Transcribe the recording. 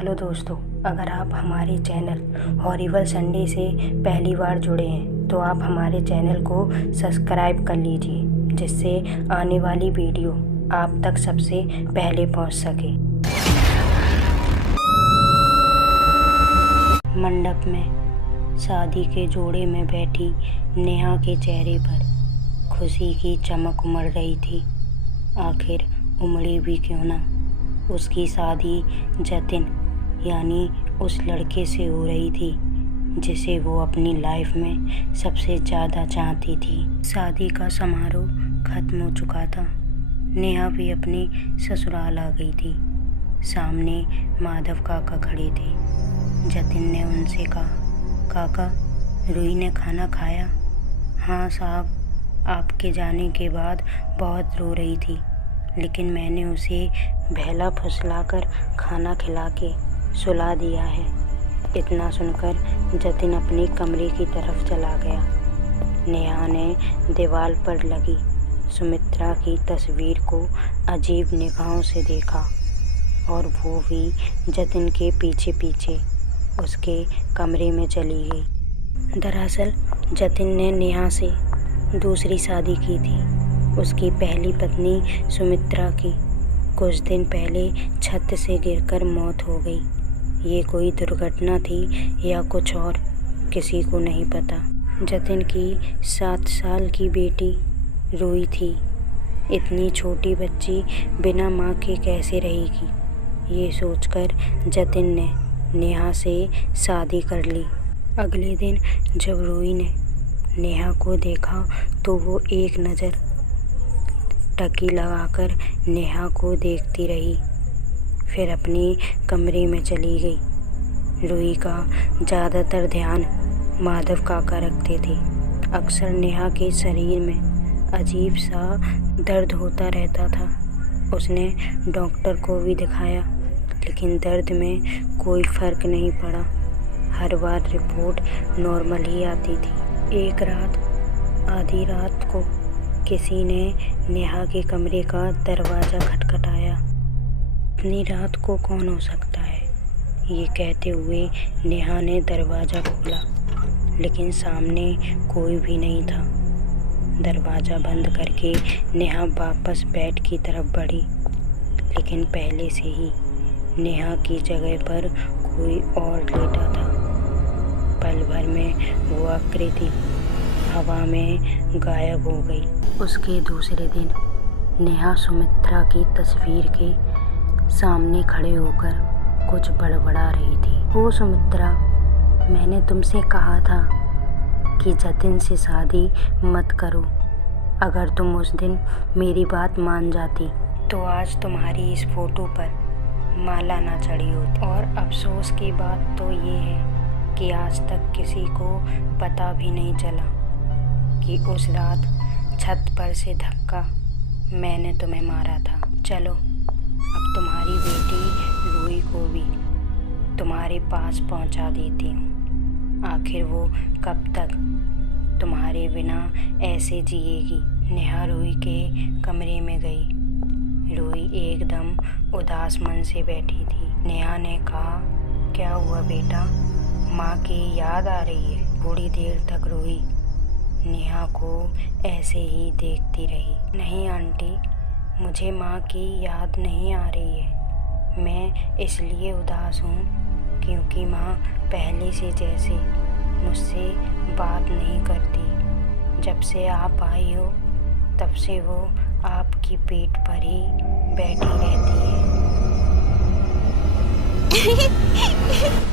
Hello दोस्तों, अगर आप हमारे चैनल हॉरिबल संडे से पहली बार जुड़े हैं तो आप हमारे चैनल को सब्सक्राइब कर लीजिए, जिससे आने वाली वीडियो आप तक सबसे पहले पहुंच सके। मंडप में शादी के जोड़े में बैठी नेहा के चेहरे पर खुशी की चमक उमड़ रही थी। आखिर उमड़ी भी क्यों ना, उसकी शादी जतिन यानी उस लड़के से हो रही थी जिसे वो अपनी लाइफ में सबसे ज़्यादा चाहती थी। शादी का समारोह खत्म हो चुका था। नेहा भी अपने ससुराल आ गई थी। सामने माधव काका खड़े थे। जतिन ने उनसे कहा, काका, रूही ने खाना खाया? हाँ साहब, आपके जाने के बाद बहुत रो रही थी, लेकिन मैंने उसे बहला फुसलाकर खाना खिला के सुला दिया है। इतना सुनकर जतिन अपने कमरे की तरफ चला गया। नेहा ने दीवार पर लगी सुमित्रा की तस्वीर को अजीब निगाहों से देखा और वो भी जतिन के पीछे पीछे उसके कमरे में चली गई। दरअसल जतिन ने नेहा से दूसरी शादी की थी। उसकी पहली पत्नी सुमित्रा की कुछ दिन पहले छत से गिरकर मौत हो गई। ये कोई दुर्घटना थी या कुछ और, किसी को नहीं पता। जतिन की 7 साल की बेटी रूही थी। इतनी छोटी बच्ची बिना माँ के कैसे रहेगी, ये सोचकर जतिन ने नेहा से शादी कर ली। अगले दिन जब रूही ने नेहा को देखा तो वो एक नज़र टकी लगाकर नेहा को देखती रही, फिर अपने कमरे में चली गई। रूही का ज़्यादातर ध्यान माधव काका रखते थे। अक्सर नेहा के शरीर में अजीब सा दर्द होता रहता था। उसने डॉक्टर को भी दिखाया, लेकिन दर्द में कोई फ़र्क नहीं पड़ा। हर बार रिपोर्ट नॉर्मल ही आती थी। एक रात आधी रात को किसी ने नेहा के कमरे का दरवाज़ा खटखटाया। इतनी रात को कौन हो सकता है, ये कहते हुए नेहा ने दरवाज़ा खोला, लेकिन सामने कोई भी नहीं था। दरवाज़ा बंद करके नेहा वापस बेड की तरफ बढ़ी, लेकिन पहले से ही नेहा की जगह पर कोई और लेटा था। पल भर में वो आकृति हवा में गायब हो गई। उसके दूसरे दिन नेहा सुमित्रा की तस्वीर के सामने खड़े होकर कुछ बड़बड़ा रही थी। ओ सुमित्रा, मैंने तुमसे कहा था कि जतिन से शादी मत करो। अगर तुम उस दिन मेरी बात मान जाती तो आज तुम्हारी इस फोटो पर माला ना चढ़ी होती। और अफसोस की बात तो ये है कि आज तक किसी को पता भी नहीं चला कि उस रात छत पर से धक्का मैंने तुम्हें मारा था। चलो, अब तुम्हारी बेटी रूही को भी तुम्हारे पास पहुंचा देती हूँ। आखिर वो कब तक तुम्हारे बिना ऐसे जिएगी। नेहा रूही के कमरे में गई। रूही एकदम उदास मन से बैठी थी। नेहा ने कहा, क्या हुआ बेटा, माँ की याद आ रही है? थोड़ी देर तक रूही नेहा को ऐसे ही देखती रही। नहीं आंटी, मुझे माँ की याद नहीं आ रही है। मैं इसलिए उदास हूँ क्योंकि माँ पहले से जैसे मुझसे बात नहीं करती। जब से आप आई हो तब से वो आपकी पेट पर ही बैठी रहती है।